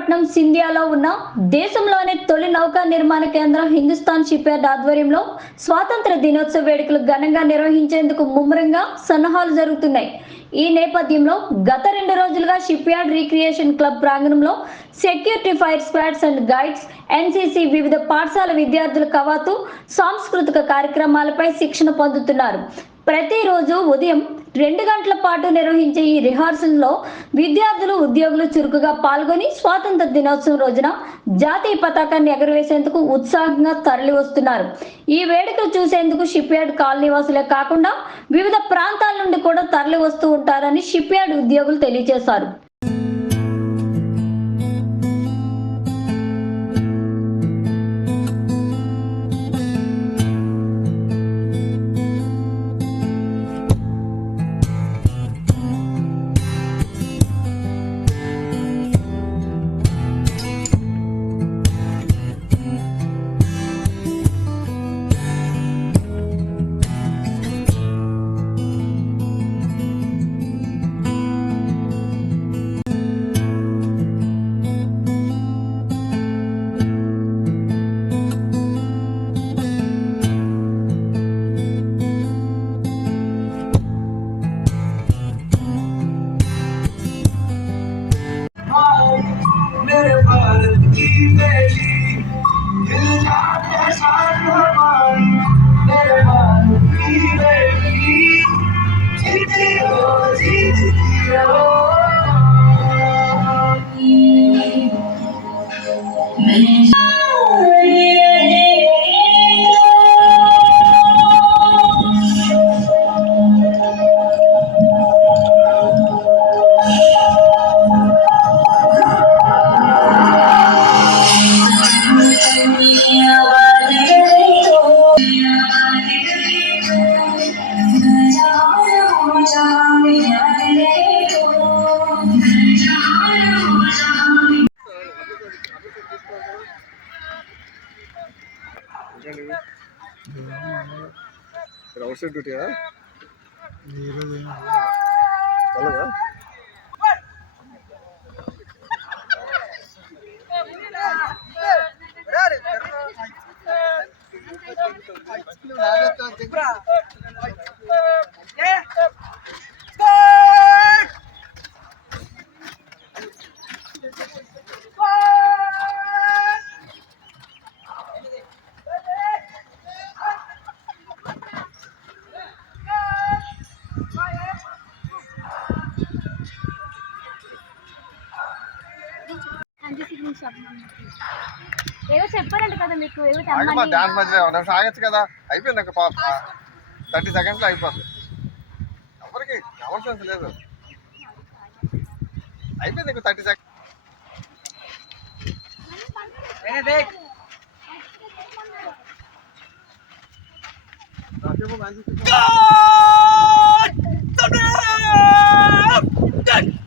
విశాఖపట్నం సింధియాలో ఉన్న దేశంలోనే తొలి నౌకా నిర్మాణ కేంద్రం హిందుస్థాన్ షిప్యార్డ్ ఆధ్వర్యంలో స్వాతంత్ర దినోత్సవ వేడుకలు ఘనంగా నిర్వహించేందుకు ముమ్మరంగా సన్నాహాలు జరుగుతున్నాయి. ఈ నేపథ్యంలో గత 2 రోజులుగా షిప్యార్డ్ రిక్రియేషన్ క్లబ్ ప్రాంగణంలో security, fire squads and guides, NCC, వివిధ పాఠశాల విద్యార్థుల కవాతు, సాంస్కృతిక కార్యక్రమాలపై శిక్షణ పొందుతున్నారు. ప్రతిరోజు ఉదయం 2 గంటల పాటు నిర్వహించే ఈ రిహార్సల్లో విద్యార్థులు, ఉద్యోగులు చురుకుగా పాల్గొని స్వాతంత్ర దినోత్సవం రోజున జాతీయ పతాకాన్ని ఎగరవేసేందుకు ఉత్సాహంగా తరలి వస్తున్నారు. ఈ వేడుకలు చూసేందుకు షిప్యార్డ్ కాలనీ వాసులే కాకుండా వివిధ ప్రాంతాల నుండి కూడా తరలి వస్తూ ఉంటారని షిప్యార్డ్ ఉద్యోగులు తెలియజేశారు. मेरे भारत की बेटी दिल जाते साथ हमारी, मेरे भारत की बेटी जीती हो అవుట్ సైడ్ డ్యూటీయా చల్లదా ఏదో చెప్పారంట కదా మీకు, డాన్స్ మధ్య సాగచ్చు కదా. అయిపోయింది ఒక 30 సెకండ్స్లో అయిపోతుంది. ఎవరికి కావాల్సిన లేదు. అయిపోయింది ఇంకో 30 సెకండ్స్. God!